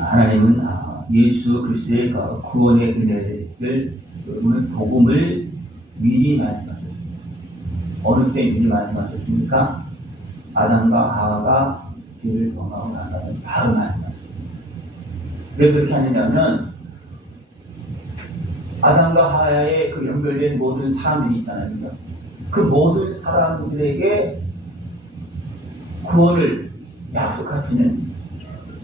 하나님은 예수 그리스도의 구원의 은혜를 복음을 미리 말씀하셨습니다. 어느 때 미리 말씀하셨습니까? 아담과 하와가 죄를 범하고 나서는 바로 말씀하셨습니다. 왜 그렇게 하느냐면 아담과 하와의 그 연결된 모든 사람들이 있잖아요. 그 모든 사람들에게 구원을 약속하시는,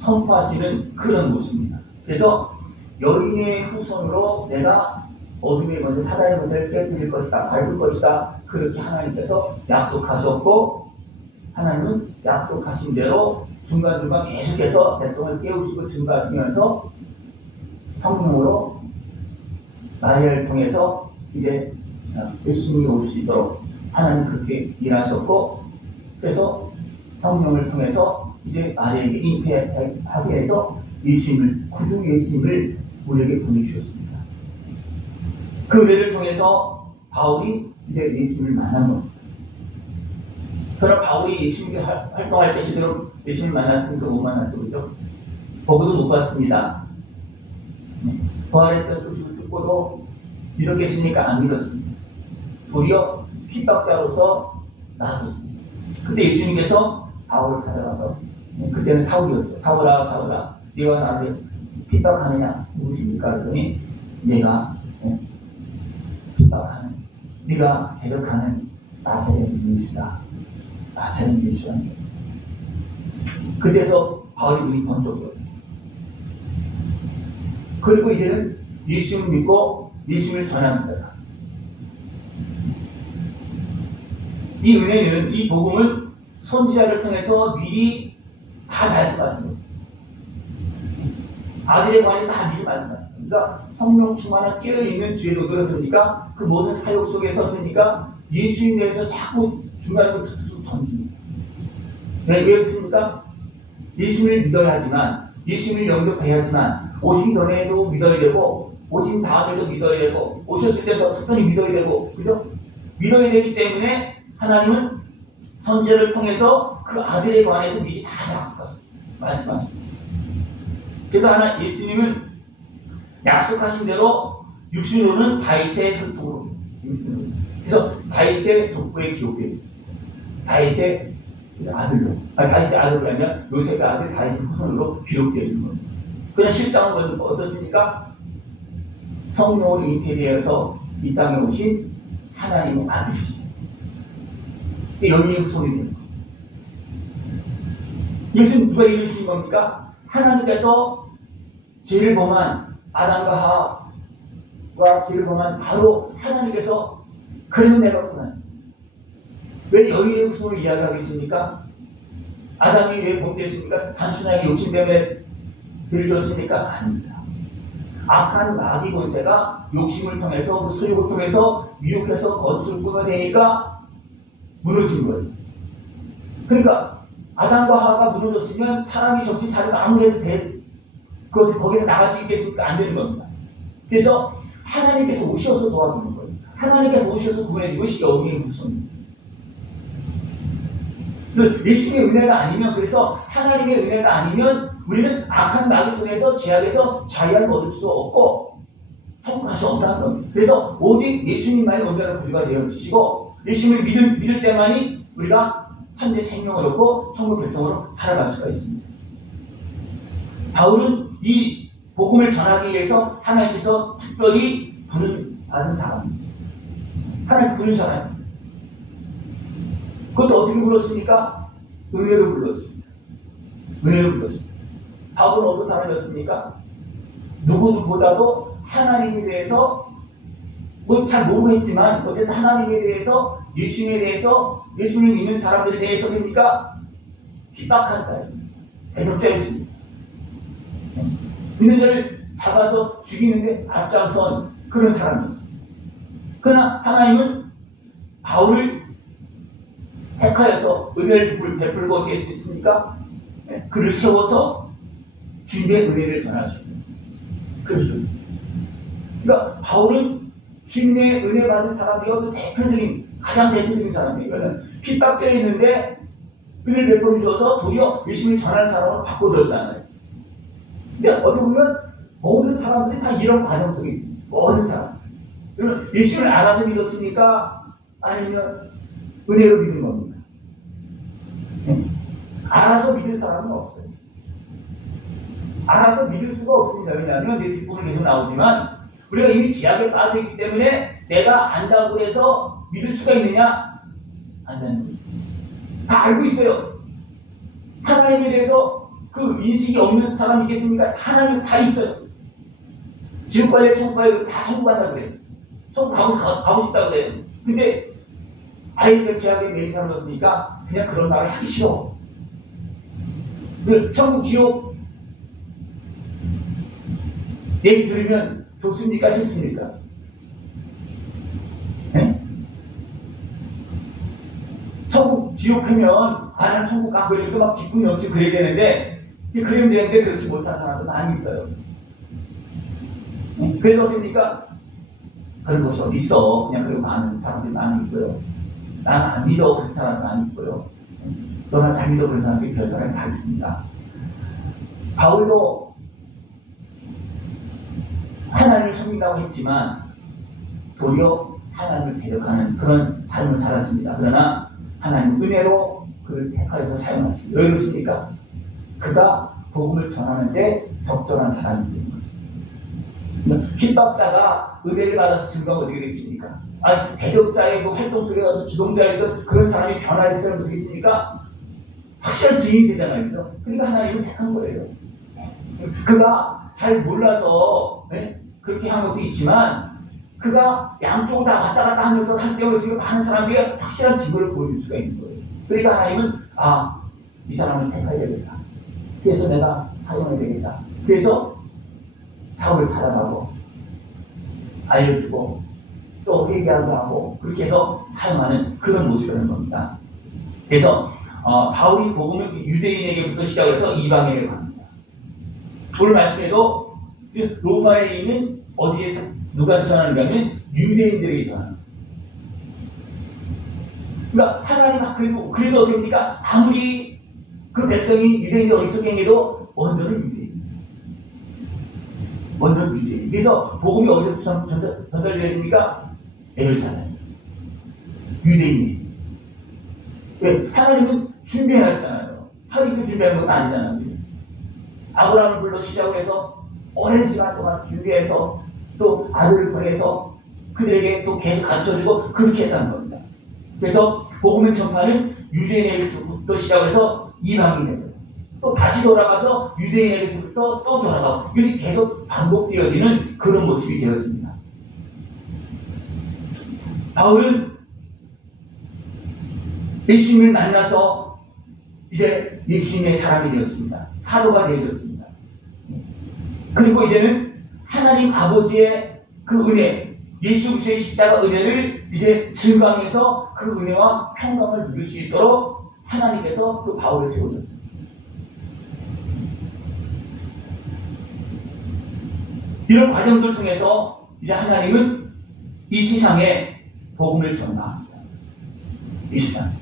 선포하시는 그런 모습입니다. 그래서 여인의 후손으로 내가 어둠의 먼저 사단의 것을 깨뜨릴 것이다, 밟을 것이다, 그렇게 하나님께서 약속하셨고, 하나님은 약속하신 대로 중간중간 계속해서 백성을 깨우시고 증가하시면서 성령으로 마리아를 통해서 이제 예수님이 올 수 있도록 하나님 그렇게 일하셨고, 그래서 성령을 통해서 이제 마리아에게 잉태하게 해서 예수님을, 구주 예수님을 우리에게 보내주셨습니다. 그 은혜를 통해서 바울이 이제 예수님을 만난 겁니다. 그러나 바울이 예수님께 활동할 때 제대로 예수님을 만났으니까 못 만났죠, 그죠? 보고도 못 봤습니다. 부활했던 소식을 듣고도 믿었겠습니까? 안 믿었습니다. 도리어 핍박자로서 나섰습니다. 그때 예수님께서 바울을 찾아가서, 그때는 사울이었죠. 사울아, 사울아, 네가 나를 핍박하느냐? 누구십니까? 그랬더니 내가 핍박하는, 네가 대적하는 나사렛 예수다. 나사렛 예수라는 거예요. 그때서 바울이 눈이 번쩍 떠요. 그리고 이제는 예수님을 믿고 예수님을 전합니다. 이 은혜는, 이 복음은 선지자를 통해서 미리 다 말씀하신 거예요. 아들에 관해서 다 미리 말씀하신 거예요. 그러니까 성령 충만한 깨어있는 죄도 그렇습니까? 그 모든 사역 속에 섰으니까 예수님에 대해서 자꾸 중간으로 툭툭 던집니다. 왜 그렇습니까? 예수님을 믿어야 하지만, 예수님을 영접해야지만, 오시기 전에도 믿어야 되고, 오신 다음에도 믿어야 되고, 오셨을 때도 특별히 믿어야 되고, 그죠? 믿어야 되기 때문에 하나님은 선지자를 통해서 그 아들에 관해서 미리 다 말씀하십니다. 그래서 예수님은 약속하신 대로 육신으로는 다윗의 혈통으로 있습니다. 그래서 다윗의 족보에 기록되어 있습니다. 다윗의 아들로, 다윗의 아들로 아니라 요셉의 아들 다윗의 후손으로 기록되어 있는 겁니다. 그냥 실상은 어떻습니까? 성령으로 잉태되어서 이 땅에 오신 하나님의 아들이십니다. 여인의 후손이 되는 겁니다. 이것은 누가 이루신 겁니까? 하나님께서 죄를 범한 아담과 하와가 죄를 범한 바로 하나님께서 그런 내가 구한. 왜 여인의 후손을 이야기하겠습니까? 아담이 왜 범죄했습니까? 단순하게 욕심 때문에 죄를 졌습니까? 아닙니다. 악한 마귀 권세가 욕심을 통해서, 그 소욕을 통해서 미혹해서 거짓을 꾸며내니까 무너진 거예요. 그러니까 아담과 하와가 무너졌으면 사람이 정신 차리고 아무리 해도 그것을 거기서 나갈 수 있겠습니까? 안 되는 겁니다. 그래서 하나님께서 오셔서 도와주는 거예요. 하나님께서 오셔서 구해주는 것이 여인의 후손입니다. 예수님의 은혜가 아니면, 그래서 하나님의 은혜가 아니면 우리는 악한 마귀 손에서, 죄악에서 자유함을 얻을 수 없고 통과할 수 없다는 겁니다. 그래서 오직 예수님만이 온전한 구주가 되어주시고, 예수님을 믿을 때만이 우리가 참된 생명을 얻고 천국 백성으로 살아갈 수가 있습니다. 바울은 이 복음을 전하기 위해서 하나님께서 특별히 받은 사람입니다. 하나님 부른 사람입니다. 그것도 어떻게 불렀습니까? 은혜로 불렀습니다. 은혜로 불렀습니다. 바울은 어떤 사람이었습니까? 누구보다도 하나님에 대해서 잘 모르겠지만 어쨌든 하나님에 대해서, 예수님에 대해서, 예수님을 믿는 사람들에 대해서 됩니까? 핍박한 자였습니다. 대적자였습니다. 믿는 자를 잡아서 죽이는데 앞장선 그런 사람이었습니다. 그러나 하나님은 바울을 택하여서 은혜를 베풀고 어떻게 했습니까? 그를 세워서 주님의 은혜를 전하십니다. 그러셨습니다. 그러니까 바울은 주님의 은혜 받은 사람이요, 가장 대표적인 사람이에요. 이거는 핍박죄에 있는데 은혜를 베풀어 주셔서 도리어 예수님을 전하는 사람으로 바꿔줬잖아요. 근데 어떻게 보면 모든 사람들이 다 이런 과정 속에 있습니다. 모든 사람. 여러분, 예수를 알아서 믿었습니까? 아니면 은혜로 믿는 겁니까? 네? 알아서 믿을 사람은 없어요. 알아서 믿을 수가 없습니다. 왜냐하면 내 뒷부분 계속 나오지만 우리가 이미 죄악에 빠져 있기 때문에 내가 안다고 해서 믿을 수가 있느냐? 안다는 거예요. 다 알고 있어요. 하나님에 대해서 그 인식이 없는 사람이겠습니까? 하나님 다 있어요. 지옥과의 천국과의 다 천국 간다고 그래요. 천국 가고 싶다고 그래요. 근데 아예 저 죄악에 매인 사람이 없으니까 그냥 그런 말을 하기 싫어. 천국 지옥 얘기 들으면 좋습니까? 싫습니까? 네? 천국 지옥 하면 난 천국 가고 이러면서 막 기쁨이 넘치고 그래야 되는데 그러면 되는데 그렇지 못한 사람도 많이 있어요. 네? 그래서 어떻습니까? 그런 것이 어디 있어? 그냥 그러고 많은 사람들이 많이 있고요. 난 안 믿어 그런 사람이 많이 있고요. 너나 잘 믿어 그런 사람들이 별 사람이 다 있습니다. 바울도 하나님을 섬긴다고 했지만 도리어 하나님을 대적하는 그런 삶을 살았습니다. 그러나 하나님 은혜로 그를 택하여서 사용하십니다. 왜 그렇습니까? 그가 복음을 전하는데 적절한 사람이 되는 것입니다. 핍박자가 은혜를 받아서 증거가 어떻게 되겠습니까? 아니, 대적자의 그 활동 속에 가서 주동자의 그런 사람이 변화했으면 어떻게 겠습니까? 확실한 증인이 되잖아요. 그죠? 그러니까 하나님을 택한 거예요. 그가 잘 몰라서 네? 그렇게 한 것도 있지만 그가 양쪽을 다 왔다 갔다 하면서 한경을 지금 많은 사람들이 확실한 증거를 보여줄 수가 있는 거예요. 그러니까 하나님은 이 사람을 택해야 되겠다. 그래서 내가 사용해야 되겠다. 그래서 사업을 찾아가고 알려주고 또 회개하고 하고 그렇게 해서 사용하는 그런 모습이라는 겁니다. 그래서 바울이 복음을 유대인에게부터 시작을 해서 이방인에게 갑니다. 오늘 말씀에도 로마에 있는 어디에서 누가 전하는가 하면 유대인들에게 전합니다. 그러니까 하나님 그래도 어떻게 됩니까? 아무리 그 백성이 유대인들 어리석게 행해도 원조는 유대인. 원조는 유대인. 그래서 복음이 어디서 전달되어야 됩니까? 예루살렘. 유대인이. 왜? 하나님은 준비해놨잖아요. 하나님도 준비한 것도 아니잖아요. 아브라함을 불러 시작을 해서 오랜 시간 동안 준비해서 또 아들을 보내서 그들에게 또 계속 가르쳐주고 그렇게 했다는 겁니다. 그래서 복음의 전파는 유대인에게부터 시작을 해서 이방인에게 또 다시 돌아가서 유대인에게서부터 또 돌아가고 이것이 계속 반복되어지는 그런 모습이 되었습니다. 바울은 예수님을 만나서 이제 예수님의 사람이 되었습니다. 사도가 되어졌습니다. 그리고 이제는 하나님 아버지의 그 은혜, 예수 그리스도의 십자가 은혜를 이제 증강해서 그 은혜와 평강을 누릴 수 있도록 하나님께서 그 바울을 세우셨습니다. 이런 과정들을 통해서 이제 하나님은 이 세상에 복음을 전파합니다. 이 세상.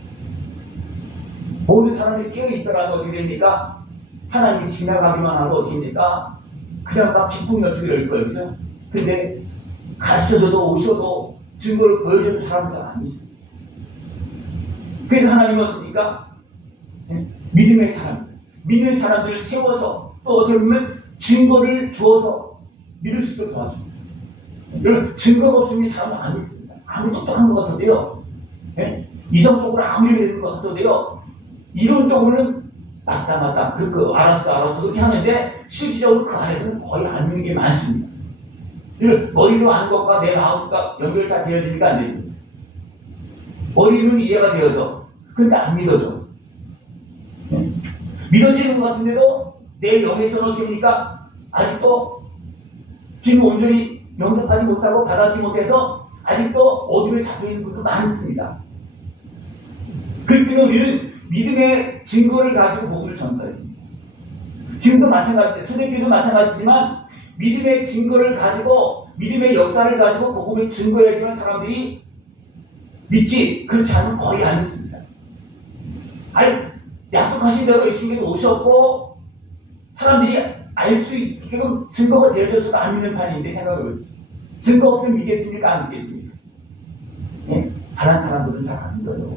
모든 사람들이 깨어있더라도 어떻게 됩니까? 하나님이 지나가기만 하고 어떻게 됩니까? 그냥 막 기쁨 넘치고 이럴 거예요. 그죠? 근데 가르쳐줘도 오셔도 증거를 보여주는 사람은 잘 안 있습니다. 그래서 하나님은 어떻습니까? 믿음의 사람, 믿는 사람들을 세워서 또 어떻게 보면 증거를 주어서 믿을 수 있도록 도와줍니다. 여러분, 증거가 없으면 사람은 안 믿습니다. 아무리 똑똑한 것 같아도요. 이성적으로 아무리 되는 것 같아도요. 이론적으로는 맞다 알았어 그렇게 하는데 실질적으로 그 안에서는 거의 안 믿는 게 많습니다. 머리로 아는 것과 내 마음과 연결 다 되어지니까 안 됩니다. 머리로는 이해가 되어져. 근데 안 믿어져. 믿어지는 것 같은데도 내 영에서는 어떻습니까? 아직도 지금 온전히 영접하지 못하고 받아들이지 못해서 아직도 어둠에 잡혀있는 분도 많습니다. 그렇기 때문에 우리는 믿음의 증거를 가지고 복음을 전달해야 됩니다. 지금도 마찬가지입니다. 초대교회도 마찬가지지만 믿음의 증거를 가지고 믿음의 역사를 가지고 복음을 증거해주는 사람들이 믿지 그렇지 않으면 거의 안 믿습니다. 아니 약속하신 대로 예수님께서 오셨고 사람들이 알 수 있게끔 증거가 되어줘서도 안 믿는 판인데 생각을 해보세요. 증거 없으면 믿겠습니까? 안 믿겠습니까? 예? 잘한 사람들은 잘 안 믿어요.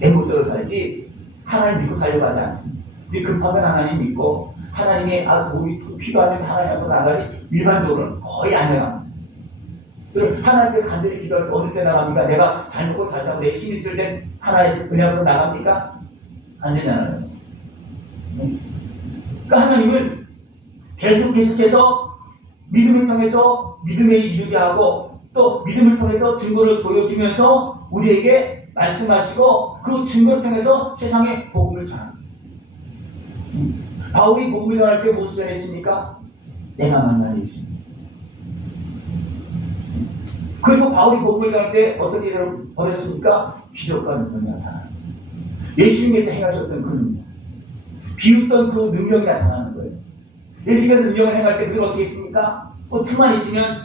맹목대로 살지 하나님 믿고 살려고 하지 않습니다. 근데 급하면 하나님 믿고 하나님의 도움이 필요하면 하나님 앞으로 나가니 일반적으로는 거의 안 나갑니다. 하나님께 간절히 기도할 때 어느 때 나갑니까? 내가 잘 먹고 잘 살고 내 힘이 있을 때 하나님 그냥으로 나갑니까? 안 되잖아요. 그러니까 하나님은 계속해서 믿음을 통해서 믿음에 이르게 하고 또 믿음을 통해서 증거를 보여주면서 우리에게 말씀하시고 그 증거를 통해서 세상에 복음을 전합니다. 바울이 복음을 전할 때 무엇을 전했습니까? 내가 만난 예수님. 그리고 바울이 복음을 전할 때 어떻게 벌어졌습니까? 기적과 능력이 나타나는 예수님께서 행하셨던 그 능력, 비웃던 그 능력이 나타나는 거예요. 예수님께서 능력을 행할 때 그걸 어떻게 했습니까? 틈만 있으면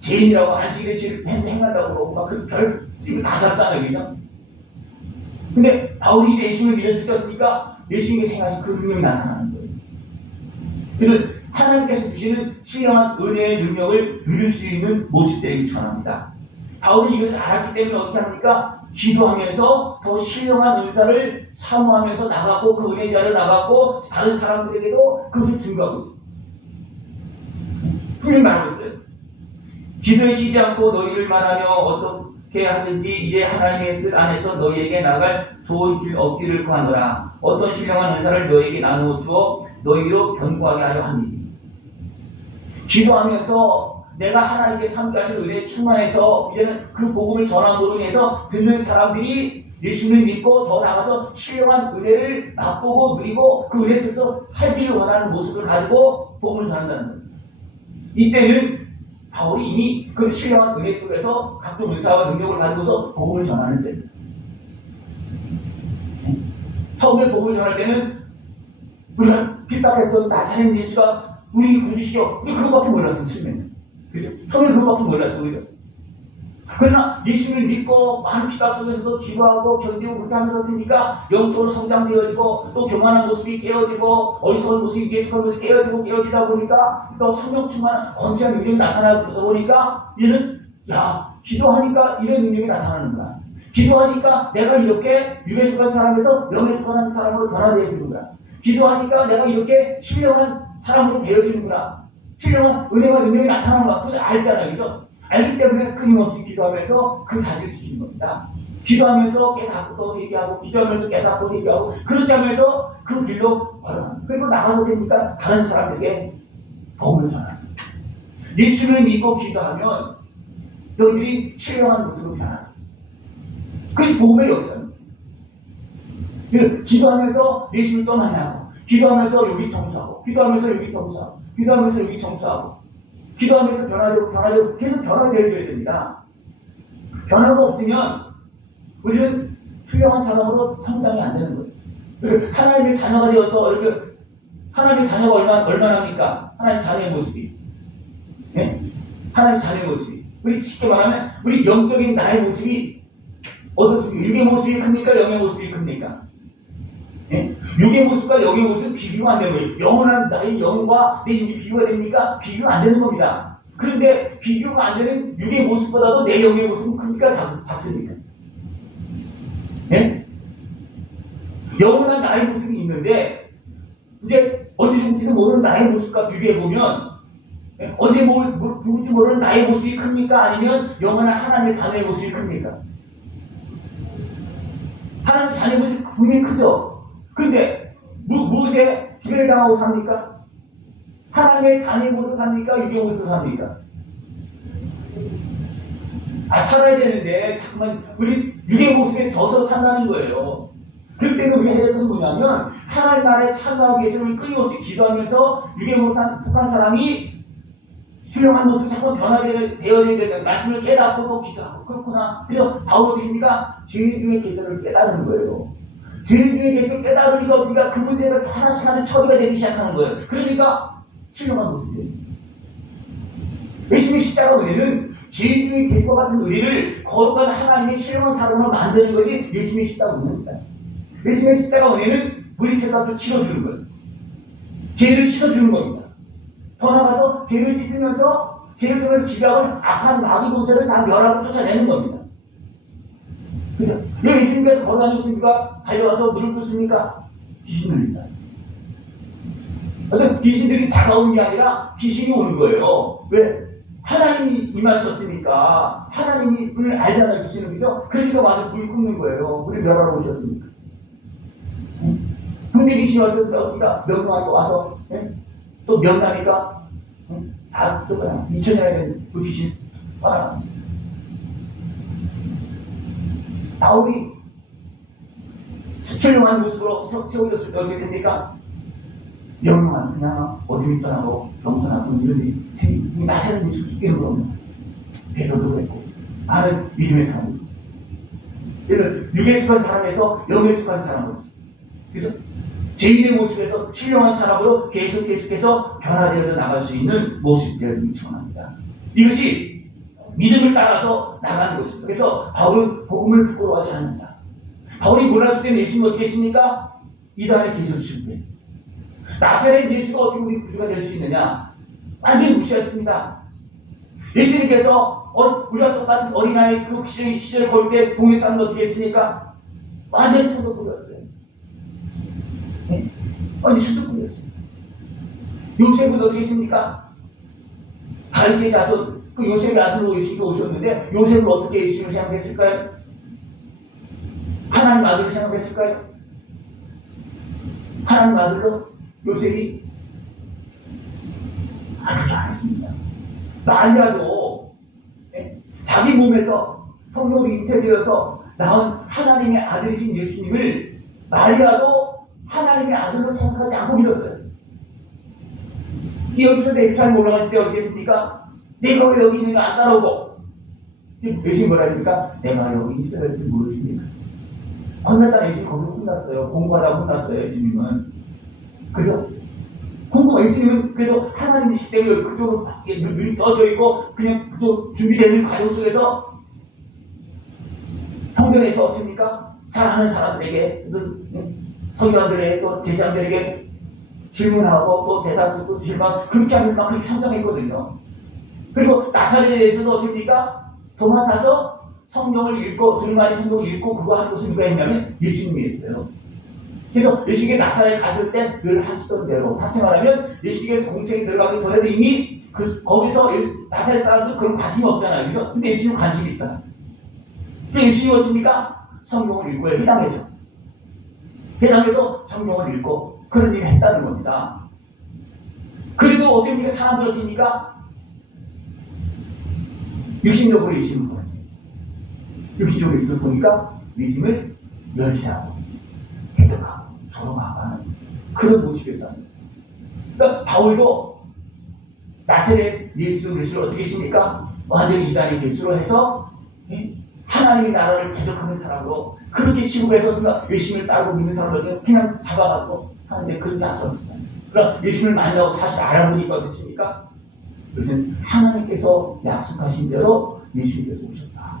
죄인이라고 안식일을 행한다고 그러고 막 그 별 집을 다 잡잖아요, 그죠? 근데 바울이 이제 예수님을 믿었을 때 어떻습니까? 예수님께서 행하신 그 능력이 나타나는 거예요. 그래서 하나님께서 주시는 신령한 은혜의 능력을 누릴 수 있는 모습들에게 전합니다. 바울이 이것을 알았기 때문에 어떻게 합니까? 기도하면서 더 신령한 은사를 사모하면서 나가고 그 은혜자를 나가고 다른 사람들에게도 그것을 증거하고 있습니다. 분명히 말하고 있어요. 기도에 쉬지 않고 너희를 말하며 어떻게 하든지 이제 하나님의 뜻 안에서 너희에게 나갈 좋은 길 얻기를 구하노라. 어떤 신령한 은사를 너희에게 나누어 주어 너희로 견고하게 하려 합니다. 기도하면서 내가 하나님께 함께하신 은혜에 충만해서 이제는 그 복음을 전함으로 인해서 듣는 사람들이 예수님을 믿고 더 나아가서 신령한 은혜를 맛보고 누리고 그 은혜 속에서 살기를 원하는 모습을 가지고 복음을 전한다는 겁니다. 이때는 바울이 이미 그 신령한 은혜 속에서 각종 은사와 능력을 가지고서 복음을 전하는 때입니다. 처음에 복음을 전할 때는 우리가 핍박했던 나사렛 예수가 우리 구주시오. 우리 그것밖에 몰랐어요, 처음에는. 그죠? 처음에는 그것밖에 몰랐죠, 그죠? 그러나 예수를 믿고 많은 핍박 속에서도 기도하고 견디고 그렇게 하면서 드니까 영적으로 성장되어지고 또 교만한 모습이 깨어지고 어리석은 모습이 계속한 모습이 깨어지다 보니까 또 성령 충만한 권세한 능력이 나타나다 보니까 이는 기도하니까 이런 능력이 나타나는구나. 기도하니까 내가 이렇게 육에 속한 사람에서 영에 속한 사람으로 변화되어지는구나. 기도하니까 내가 이렇게 신령한 사람으로 되어지는구나. 신령한 은혜와 능력이 나타나는 것 그것을 알잖아요. 그죠? 알기 때문에 끊임없이 기도하면서 그 자리를 지키는 겁니다. 기도하면서 깨닫고 또 얘기하고 기도하면서 깨닫고 얘기하고 그렇게 하면서 그 길로 걸어갑니다. 그리고 나가서 되니까 다른 사람들에게 복음을 전합니다. 예수를 믿고 기도하면 너희들이 신령한 모습으로 변합니다. 그것이 복음의 역사입니다. 기도하면서 예수를 또 만나고 기도하면서 여기 청소하고 기도하면서 여기 청소하고 기도하면서 여기 청소하고 기도하면서 변화되고 계속 변화되어야 됩니다. 변화가 없으면 우리는 훌륭한 사람으로 성장이 안 되는 거예요. 하나님의 자녀가 되어서 이렇게 하나님의 자녀가 얼마나 합니까? 하나님 자녀의 모습이. 네? 하나님 자녀의 모습이. 우리 쉽게 말하면 우리 영적인 나의 모습이 어떻습니까? 육의 모습이 큽니까? 영의 모습이 큽니까? 네? 육의 모습과 영의 모습은 비교가 안 되는 거예요. 영원한 나의 영과 내 육이 비교가 됩니까? 비교가 안 되는 겁니다. 그런데 비교가 안 되는 육의 모습보다도 내 영의 모습은 큽니까? 작습니까? 네? 영원한 나의 모습이 있는데 이제 언제 죽을지도 모르는 나의 모습과 비교해보면 언제 죽을지 모르는 나의 모습이 큽니까? 아니면 영원한 하나님의 자녀의 모습이 큽니까? 하나님의 자녀의 모습이 분명히 크죠? 그런데 무엇에 지배를 당하고 삽니까? 하나님의 자녀의 모습 삽니까? 육의 모습 삽니까? 살아야 되는데 자꾸만 우리 육의 모습에 져서 산다는 거예요. 그럴 때는 우리가 해야 될 것은 뭐냐면 하나님 나라에 참여하기 위해서 끊임없이 기도하면서 육의 모습 속한 사람이 훌륭한 모습이 자꾸 변화되어야 되는 말씀을 깨닫고 또 기도하고 그렇구나. 그래서 바울 어떻게 합니까? 죄 중의 계절을 깨닫는 거예요. 죄 중의 계절을 깨달으니까 우리가 그 문제가 하나씩 처리가 되기 시작하는 거예요. 그러니까 훌륭한 모습이에요. 예수님의 십자가 은혜는 죄 중의 계절과 같은 우리를 거룩한 하나님의 신령한 사람으로 만드는 것이 예수님의 십자가 은혜입니다. 예수님의 십자가 은혜는 우리 죄값을 치러주는 거예요. 죄를 씻어주는 겁니다. 더 나아가서 죄를 씻으면서 죄를 통해서 지배하는 악한 마귀 공세를 다 멸하고 쫓아내는 겁니다. 그죠? 왜 예수님께서 걸어다니면서 누가 달려와서 물을 붓습니까? 귀신들입니다. 그러니까 귀신들이 다가오는 게 아니라 귀신이 오는 거예요. 왜? 하나님이 임하셨으니까 하나님을 알잖아요. 귀신은. 그죠? 그러니까 와서 불 굽는 거예요. 우리 멸하러 오셨으니까. 근데 귀신이 와서 우리가 명령하고 와서 또 명나니까 다 또 그냥 2000년에 된 그 귀신 하나. 바울이 훌륭한 모습으로 세워졌을 때 어떻게 됩니까? 명령한 그냥 어둠이 떠나고 영원하고 이런 이 나세는 예수 죽이는 겁니다. 베드로도 그랬고 많은 믿음의 사람이 있어요. 얘는 육에 속한 사람에서 영에 속한 사람으로. 그래서 죄인의 모습에서 신령한 사람으로 계속해서 변화되어 나갈 수 있는 모습들을 요청합니다. 이것이 믿음을 따라서 나가는 것입니다. 그래서 바울은 복음을 부끄러워하지 않는다. 바울이 몰랐을 때는 예수님이 어떻게 했습니까? 이단에 계속 실패했습니다. 나사렛 예수가 어떻게 우리 구주가 될 수 있느냐? 완전히 무시했습니다. 예수님께서 우리가 똑같은 어린아이 그 시절 걸 때 동네 사람들 어떻게 했습니까? 완전히 천도꾸렸어요. 네? 완전히 천도꾸렸어요. 요셉은 어떻게 했습니까? 다윗의 자손, 그 요셉의 아들로 예수님이 오셨는데 요셉을 어떻게 예수님을 생각했을까요? 하나님 아들을 생각했을까요? 하나님 아들로 요셉이 그렇게 안 했습니다. 마리아도 자기 몸에서 성령으로 잉태되어서 낳은 하나님의 아들이신 예수님을 마리아도 하나님의 아들로 생각하지 않고 믿었어요. 여기서 예루살렘 올라가실 때 어떻게 했습니까? 내가 왜 여기 있는 거 안 따라오고 예수님 뭐라 합니까? 내가 여기 있어야 할 줄 모르십니까? 혼났잖아요. 예수님 거기서 혼났어요. 공부하다가 혼났어요. 예수님은. 그죠? 예수님은 그래도 하나님이시기 때문에 그쪽으로 눈이 떠져 있고 그냥 그쪽 준비되는 과정 속에서 성경에서 어떻습니까? 잘하는 사람들에게 서기관들에게 또 제사장들에게 질문하고 또 대답 듣고 질문 그렇게 하면서 막 그렇게 성장했거든요. 그리고 나사렛에 대해서도 어떻습니까? 도맡아서 성경을 읽고 둘만의 성경을 읽고 그거 하는 것을 누가 했냐면 예수님이 했어요. 그래서 예수님이 나사렛에 갔을 때 늘 하시던 대로 다시 말하면 예수님께서 공생에 들어가기 전에도 이미 거기서 나사렛 사람도 그런 관심이 없잖아요. 그래서 근데 예수님 관심이 있잖아요. 근데 예수님이 어떻습니까? 성경을 읽고요. 회당에서 성경을 읽고 그런 일을 했다는 겁니다. 그래도 어떻게 사람들 어떻습니까? 육신적으로 예수님을 보는 거예요. 육신적으로 예수님을 보니까 예수님을 멸시하고 해석하고 조롱하고 하는 그런 모습이었다는 거예요. 그러니까 바울도 나사렛 예수 그리스도를 어떻게 했습니까? 완전히 이단의 개수로 해서 하나님의 나라를 대적하는 사람으로 그렇게 지구에서 예수님을 따르고 믿는 사람을 그냥 잡아가고 하는데 그렇지 않았습니다. 그러나 예수님을 만나고 사실 알아보니까 어떻습니까? 그것은 하나님께서 약속하신 대로 예수님께서 오셨다.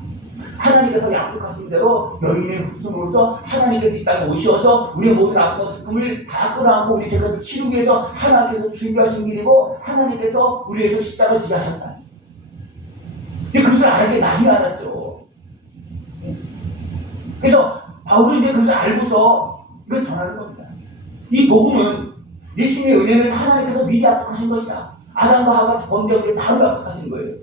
하나님께서 약속하신 대로 여인의 후손으로서 하나님께서 이 땅에 오셔서 우리의 모든 아픔과 슬픔을 다 끌어안고 우리 죄를 치르기 위해서 하나님께서 준비하신 길이고 하나님께서 우리에서 십자가를 지게 하셨다. 근데 그것을 알게 나중에 알았죠. 그래서 바울은 이제 그것을 알고서 이걸 전하는 겁니다. 이 복음은 예수님의 은혜는 하나님께서 미리 약속하신 것이다. 아담과 하와가 범죄하기를 바로 약속하신 거예요.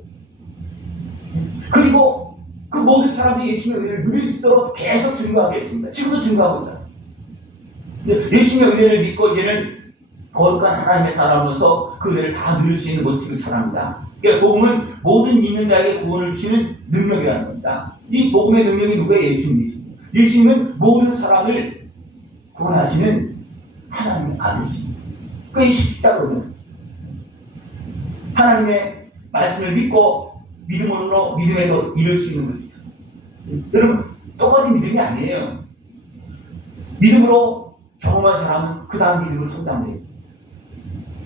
그리고 그 모든 사람들이 예수님의 은혜를 누릴 수 있도록 계속 증거하겠습니다. 지금도 증거하고 있잖아요. 예수님의 은혜를 믿고 이제는 거룩한 하나님의 사람으로서 그 은혜를 다 누릴 수 있는 모습을 전합니다. 그러니까 복음은 모든 믿는 자에게 구원을 주시는 능력이라는 겁니다. 이 복음의 능력이 누구의 예수님이십니다. 예수님은 모든 사람을 구원하시는 하나님의 아들이십니다. 그게 쉽다거든요. 하나님의 말씀을 믿고 믿음으로 믿음에도 이룰 수 있는 것이죠. 여러분 똑같은 믿음이 아니에요. 믿음으로 경험한 사람은 그 다음 믿음으로 성장돼요.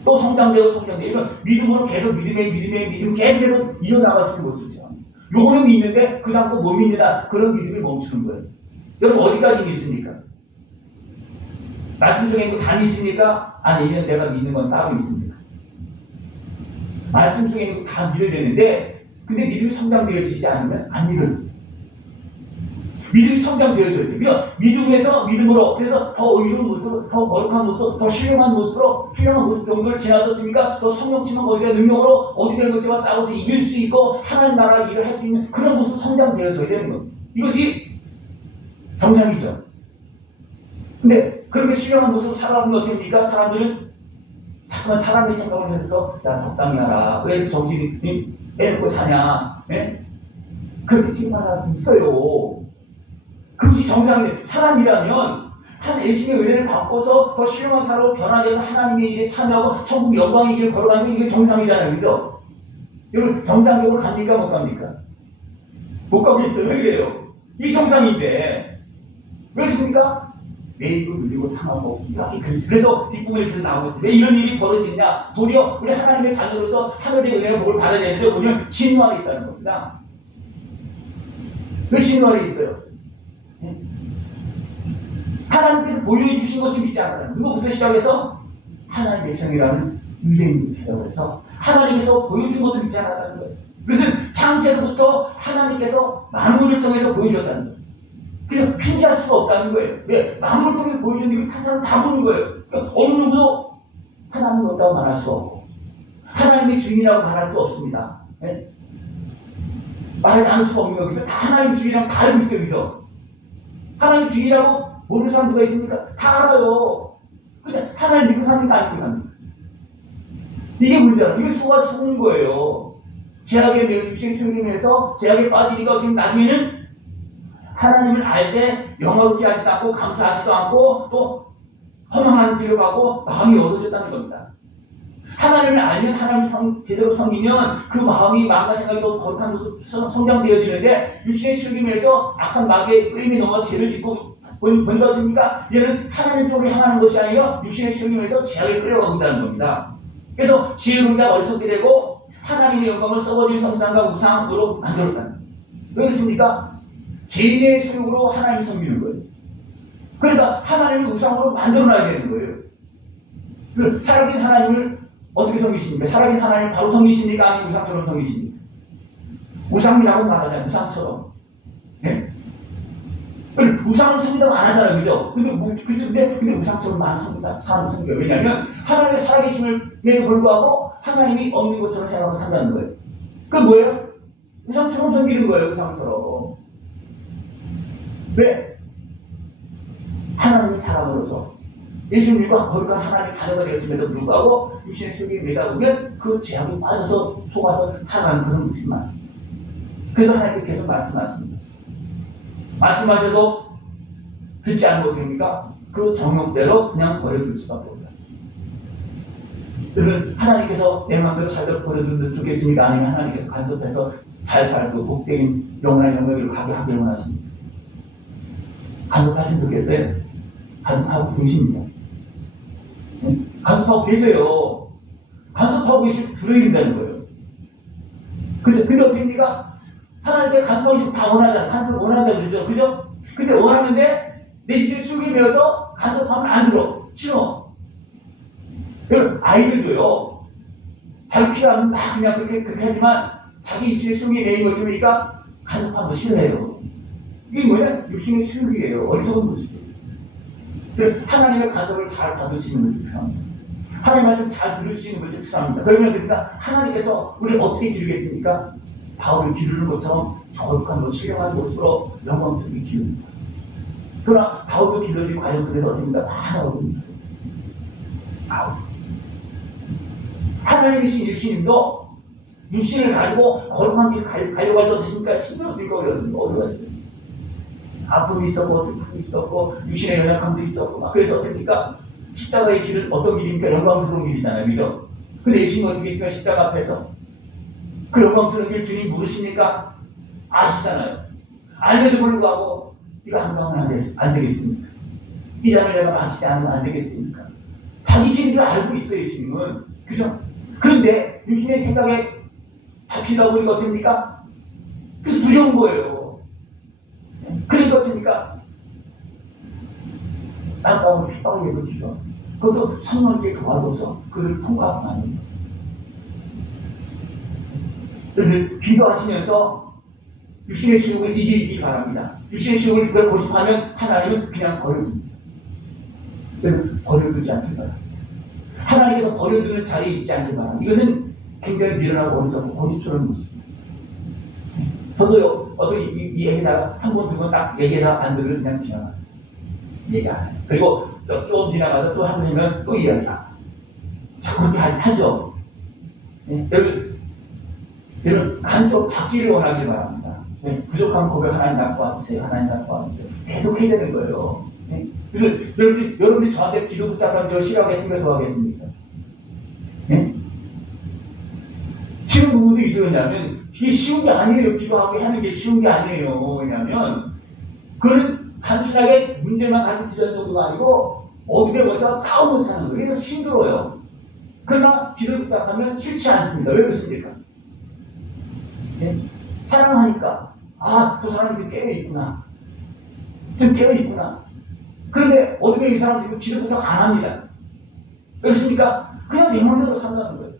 또 성장되고 이런 믿음으로 계속 믿음 계속 이어나갈 수 있는 것이죠. 요거는 믿는데 그 다음 또 못 믿는다. 그런 믿음이 멈추는 거예요. 여러분 어디까지 믿습니까? 말씀 중에 있는 감이 있습니까? 아니면 내가 믿는 건 따로 있습니까? 말씀 중에 있는 다 믿어야 되는데, 근데 믿음이 성장되어지지 않으면 안 믿어져요. 믿음이 성장되어져야 돼요. 믿음에서 믿음으로, 그래서 더 의로운 모습, 더 거룩한 모습, 더 신령한 모습으로, 신령한 모습 정도를 지나섰으니까 더 성령치는 것의 능력으로 어둠의 것과 싸워서 이길 수 있고 하나님 나라 일을 할 수 있는 그런 모습 성장되어져야 되는 겁니다. 이것이 정상이죠. 근데 그렇게 신령한 모습으로 살아가는 게 어떻습니까? 사람들은 자꾸만 사람의 생각을 해서 야 적당히 하라. 왜 이렇게 정신이 빼놓고 사냐? 예? 그렇게 생각하는 사람이 있어요. 그것이 정상이에요. 사람이라면 한 애신의 은혜를 받고서 더 신령한 사람으로 변화되는 하나님의 일에 참여하고 천국 영광의 길을 걸어가는 게 이게 정상이잖아요. 그죠? 여러분 정상적으로 갑니까? 못 갑니까? 못 가겠어요. 왜 그래요? 이 정상인데 왜 그렇습니까? 왜 이거 누리고 상하고 이렇게 그래서 뒷부분에 계속 나오고 있어요. 왜 이런 일이 벌어지느냐? 도리어 우리 하나님의 자녀로서 하늘의 은혜와 복을 받아야 되는데 우리는 진노하게 있다는 겁니다. 왜 진노하게 있어요? 하나님께서 보여해 주신 것을 믿지 않아요. 누구부터 시작해서 하나님의 백성이라는 유대인이 있어요. 그래서 하나님께서 보여준 것을 믿지 않았다는 거예요. 그것은 창세로부터 하나님께서 만물을 통해서 보여줬다는 거예요. 그래서 핑계할 수가 없다는 거예요. 왜? 만물을 통해서 보여준 일을 사람은 다 보는 거예요. 그러니까 어느 누구도 하나님이 없다고 말할 수 없고 하나님의 주인이라고 말할 수 없습니다. 네? 말하지 않을 수가 없는 거예요. 그래서 다 하나님 주인이라고 다 알고 있어요. 그죠? 하나님 주인이라고 모르는 사람 누가 있습니까? 다 알아요. 근데 하나님 믿고 삽니까? 안 믿고 삽니까? 이게 문제잖아요. 이게 속는 거예요. 제약에 대해서 수행해서 제약에 빠지니까 지금 나중에는 하나님을 알 때 영화롭게 하지도 않고 감사하지도 않고 또 허망한 길을 가고 마음이 어두워졌다는 겁니다. 하나님을 알면 하나님을 제대로 섬기면 그 마음이 마음과 생각이 더 거룩한 모습 성장되어지는데 육신의 슬김에서 악한 마귀의 끌림이 넘어 죄를 짓고 뭔가 줍니까? 얘는 하나님 쪽으로 향하는 것이 아니라 육신의 슬김에서 죄악에 끌려가고 있다는 겁니다. 그래서 지혜로운 자가 어리석게 되고 하나님의 영광을 썩어진 성상과 우상으로 만들었다는 거예요. 왜 그렇습니까? 개인의 소욕으로 하나님을 섬기는 거예요. 그러니까 하나님을 우상으로 만들어놔야 되는 거예요. 살아계신 하나님을 어떻게 섬기십니까? 살아계신 하나님을 바로 섬기십니까? 아니면 우상처럼 섬기십니까? 우상이라고 말하잖아요. 우상처럼. 네? 우상을 섬긴다고 안 하잖아요. 그죠? 근데 우상처럼 많은 사람을 섬겨요. 왜냐하면 하나님의 살아계심에도 불구하고 하나님이 없는 것처럼 생각하고 산다는 거예요. 그건 뭐예요? 우상처럼 섬기는 거예요. 우상처럼. 왜? 하나님의 사람으로서 예수님과 거룩한 하나님의 자녀가 되었음에도 불구하고 육신의 속에 내다보면 그 죄악에 빠져서 속아서 살아가는 그런 모습이 많습니다. 그래서 하나님께 계속 말씀하십니다. 말씀하셔도 듣지 않는 것입니까? 그 정욕대로 그냥 버려둘 수밖에 없다. 그러면 하나님께서 내 마음대로 잘 버려두면 좋겠습니까? 아니면 하나님께서 간섭해서 잘 살고 복된 영원한 영역으로 가게 하기를 원하십니까? 간섭하시면 좋겠어요? 간섭하고 계십니다. 간섭하고 계세요. 간섭하고 계시면 들어야 된다는 거예요. 근데 어떻습니까? 하나님께 간섭하고 싶으면 다 원하잖아요. 간섭을 원한다고 그러죠. 그죠? 근데 원하는데 내 입술에 쑥이 되어서 간섭하면 안 들어. 싫어. 아이들도요. 자기 필요하면 막 그냥 그렇게 하지만 자기 입술에 쑥이 내린 거 주니까 간섭하는 거 싫어해요. 이게 뭐냐? 육신의 수욕이에요. 어리석은 모습이에요. 하나님의 간섭을 잘 받으시는 것이 필요합니다. 하나님 말씀 잘 들을 수 있는 것이 필요합니다. 그러면 그러니까 하나님께서 우리를 어떻게 기르겠습니까? 바울을 기르는 것처럼 거룩한 것, 신령한 모습으로 영광스럽게 기릅니다. 그러나 바울도 기르는 과정 속에서 어떻습니까? 다 나오거든요. 바울. 하나님이신 예수님도 육신을 가지고 거룩한 길 가려고 할 때 어떻습니까? 신경 쓸 거 어려웠습니다. 어려웠습니다. 아픔이 있었고, 슬픔이 있었고, 육신의 연약함도 있었고, 막 그래서 어떻습니까? 십자가의 길은 어떤 길입니까? 영광스러운 길이잖아요. 그죠? 근데 예수님은 어떻게 있습니까? 십자가 앞에서. 그 영광스러운 길 주님 모르십니까? 아시잖아요. 알면도 불구하고, 이거 한 방은 안 되겠습니까? 이 잔을 내가 마시지 않으면 안 되겠습니까? 자기 길인 줄 알고 있어요, 예수님은. 그죠? 그런데 육신의 생각에 잡히다 보니까 어떻습니까? 그 두려운 거예요. 그러니까 어떻습니까? 땅방울 핏방울 예고 기도. 그것도 성령께 도와줘서 그를 통과하고 하는 거예요. 기도하시면서 육신의 시력을 이기기 바랍니다. 육신의 시력을 그걸 고집하면 하나님은 그냥 버려줍니다. 버려두지 않기 바랍니다. 하나님께서 버려두는 자리에 있지 않기 바랍니다. 이것은 굉장히 미련하고 어리석고 고집스러운 모습입니다. 저도 어떤 이 얘기다가 한 번, 두 번 딱 얘기하다가 안 들으면 그냥 지나가요. 얘기 안 해요. 그리고 좀 지나가서 또 한 번 하면 또 이야기하고. 그렇게 하죠. 네? 여러분, 간섭 받기를 원하길 바랍니다. 네? 부족한 고백 하나님 갖고 와주세요. 하나님 갖고 와주세요. 계속 해야 되는 거예요. 네? 여러분이 저한테 기도 부탁하면 저 싫어하겠습니까? 좋아하겠습니까? 네? 쉬운 부분도 있으냐면 이게 쉬운 게 아니에요. 기도하고 하는 게 쉬운 게 아니에요. 왜냐하면 그거는 단순하게 문제만 가르치는 정도가 아니고 어떻게 벌써 싸움을 사는 거예요. 그래서 힘들어요. 그러나 기도 부탁하면 싫지 않습니다. 왜 그렇습니까? 네? 사랑하니까 저 사람이 깨어있구나. 좀 깨어있구나. 그런데 어떻게 이 사람들이 기도 부탁 안 합니다. 그렇습니까? 그냥 내 마음대로 산다는 거예요.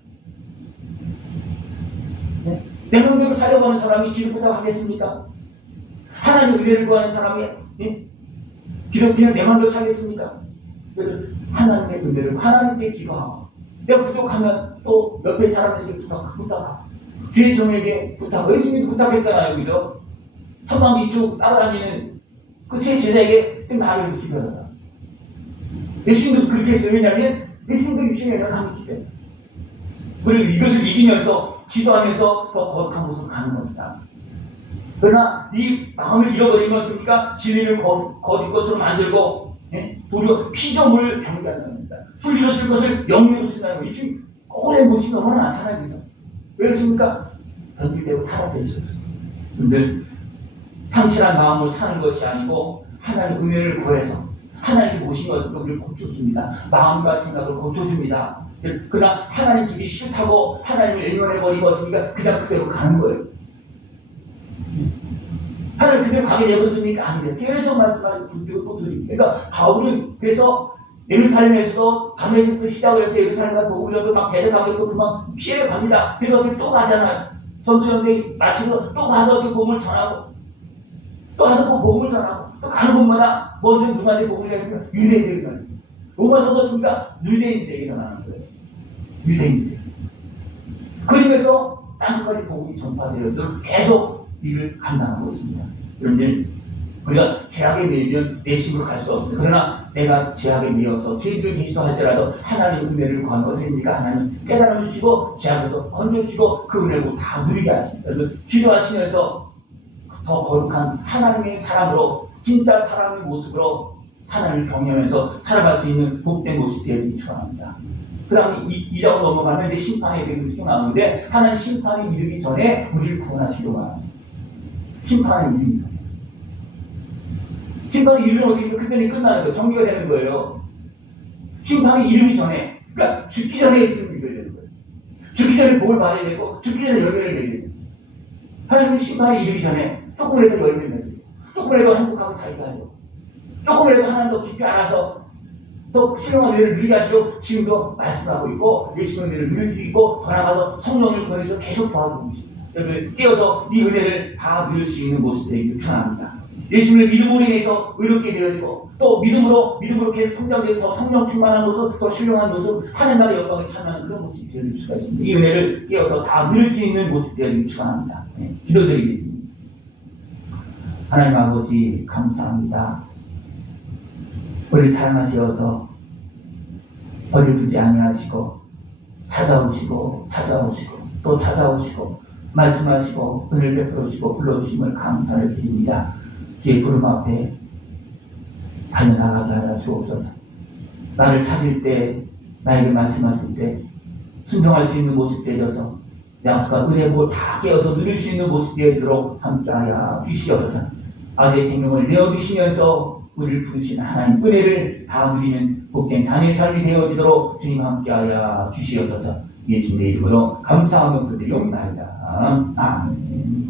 네? 내 마음대로 살려고 하는 사람이 기도 부탁하겠습니까? 하나님 은혜를 구하는 사람이 네? 그냥 내 마음대로 살겠습니까? 그래서 하나님의 은혜를 하나님께 기도하고 내가 부족하면 또 옆에 사람에게 부탁하고 뒤에 종에게 부탁하고 예수님도 부탁했잖아요. 그죠? 천방 이쪽 따라다니는 그 제 제자에게 좀 나를 기도하다. 예수님도 그렇게 했어요. 왜냐하면 예수님도 육신에 강한 기도해요. 그리고 이것을 이기면서 기도하면서 더 거룩한 모습을 가는 겁니다. 그러나 이 마음을 잃어버리면 어떻습니까? 진리를 거짓 것으로 만들고 도리어 피조물을 경계한다는 겁니다. 순리로 쓸 것을 영리로 쓴다는 거예요. 지금 오랜 모습이 너무나 많잖아요. 그래서 왜 그렇습니까? 변질되고 타락되어 있었어요. 근데 상실한 마음으로 사는 것이 아니고 하나님 은혜를 구해서 하나님이 오신 것을 우리를 고쳐줍니다. 마음과 생각을 고쳐줍니다. 그러나 하나님 주기 싫다고 하나님을 외면해버리고 어떻습니까? 그냥 그대로 가는 거예요. 하나님 그대로 가게 내버려두니까 안 돼요. 계속 말씀하시고 또 드립니다. 그러니까 바울은 그래서 예루살렘에서도 담에색도 시작을 해서 예루살렘 가서 오려도 막 대적하고 그만 피해 갑니다. 그래서 또 가잖아요. 전도연대 마치고 또 가서 그 복음을 전하고 또 가서 그 복음을 전하고 또 가는 곳마다 먼저 누구한테 복음을 전하니까 유대인들이 전했습니다. 로마서도 보니까 유대인들에게 전하는 거예요. 유대인들. 그러면서 땅까지 복음이 전파되어서 계속 일을 감당하고 있습니다. 그런데 우리가 죄악에 매이면 내 식으로 갈 수 없습니다. 그러나 내가 죄악에 매여서 죄 중에 있어 할지라도 하나님 은혜를 구하면 어떻습니까? 하나님 깨달음을 주시고 죄악에서 건져주시고 그 은혜를 다 누리게 하십니다. 그래서 기도하시면서 더 거룩한 하나님의 사랑으로 진짜 사랑의 모습으로 하나님을 경외하면서 살아갈 수 있는 복된 모습이 되기를 축원합니다. 그 다음에 2장 넘어가면 이제 심판에 대해 쭉 나오는데 하나님 심판이 이르기 전에 우리를 구원하시려고 합니다. 심판이 이르기 전에. 심판이 이르면 어떻게 그때는 끝나는 거예요. 정리가 되는 거예요. 심판이 이르기 전에, 그러니까 죽기 전에 있으면 이겨야 되는 거예요. 죽기 전에 복을 받아야 되고 죽기 전에 열매를 내야 돼요. 하나님은 심판이 이르기 전에 조금이라도 열매를 내야 돼요. 조금이라도 행복하게 살게 하려고. 조금이라도 하나님 더 깊이 알아서 또 신령한 은혜를 누리게 하시려고 지금도 말씀하고 있고 예수님의 은혜를 누릴 수 있고 더 나아가서 성령을 보내서 계속 도와주고 있습니다. 여러분 깨어서 이 은혜를 다 누릴 수 있는 모습 되기를 축원합니다. 예수님을 믿음으로 인해서 의롭게 되어지고 또 믿음으로 계속 성장되고 더 성령 충만한 모습, 더 신령한 모습, 하나님 나라의 영광에 참여하는 그런 모습이 되어질 수가 있습니다. 이 은혜를 깨어서 다 누릴 수 있는 모습 되기를 축원합니다. 기도드리겠습니다. 하나님 아버지 감사합니다. 우리를 사랑하시어서 버려두지 아니하시고 찾아오시고 또 찾아오시고 말씀하시고 은혜를 베풀어주시고 불러주심을 감사를 드립니다. 주의 부름 앞에 달려나가게 하여 주옵소서. 나를 찾을 때 나에게 말씀하실 때 순종할 수 있는 모습 되어서 약속과 은혜의 복을 다 깨어서 누릴 수 있는 모습 되도록 함께하여 주시옵소서. 아들의 생명을 내어주시면서 우리를 부르신 하나님 은혜를 다 누리는 복된 자녀의 삶이 되어지도록 주님 함께하여 주시옵소서. 예수님의 이름으로 감사하며 그들이 옵나이다. 아멘.